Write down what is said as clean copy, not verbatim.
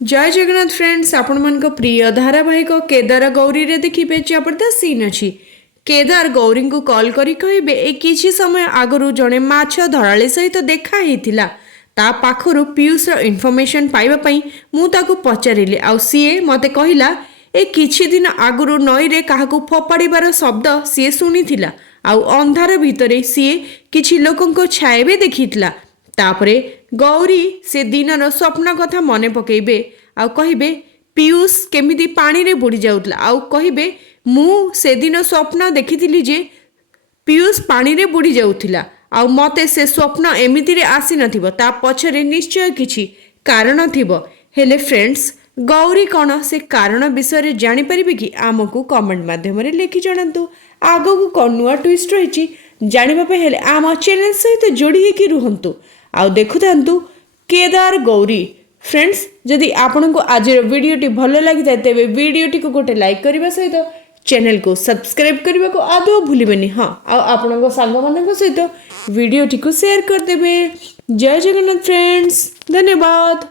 जय जगन्नाथ फ्रेंड्स आपण मन प्रिय धारावाहिक केदार गौरी रे देखिए जबरदस्त सीन अच्छी। केदार गौरी को कॉल करी कहबे ए किछि समय आगरू जड़े माछ धराली सहित देखा होता ता पाखरु पीयूष इनफॉरमेशन पाइबा पई मु ताकू पचारिली आ सीए मते कहिला ए किछि दिन आगरू नई रे काहाकू फोपाड़ीबार शब्द सीए सुनिथिला आउ अंधार भितरे सीए किछि लोकंको छाया भी देखिथिला। तापरे गौरी से दिनर स्वप्न कथा मन पकेबे आउ कहिबे पीयूष केमिति पानी रे बुड़ी जाउतला आउ कहिबे मु से दिन स्वप्न देखिथिली जे पीयूष पानी रे बुड़ी जाउथिला आउ मते से स्वप्न एमिति रे आसी नथिबो ता पछरे निश्चय किछि कारण थिबो। हेले फ्रेंड्स गौरी कौन से कारण विषय जानी परिबे कि आमको कमेंट माध्यम रे लिखि जणांतु। आगो को कोन नुआ ट्विस्ट रहिछि जानिबा पे हेले आम चैनल सहित जोड़ी हेकि रुहंतु आउ देखुथांतु केदार गौरी। फ्रेंड्स जदि आपन को आज वीडियोटी भल लगी था तेरे वीडियोटी को गोटे लाइक करने सहित चैनल को सब्सक्राइब करने को आदौ भूलिबेनी। हाँ आपण सांग मान सहित वीडियोटी को शेयर करदेवे। जय जगन्नाथ फ्रेंड्स, धन्यवाद।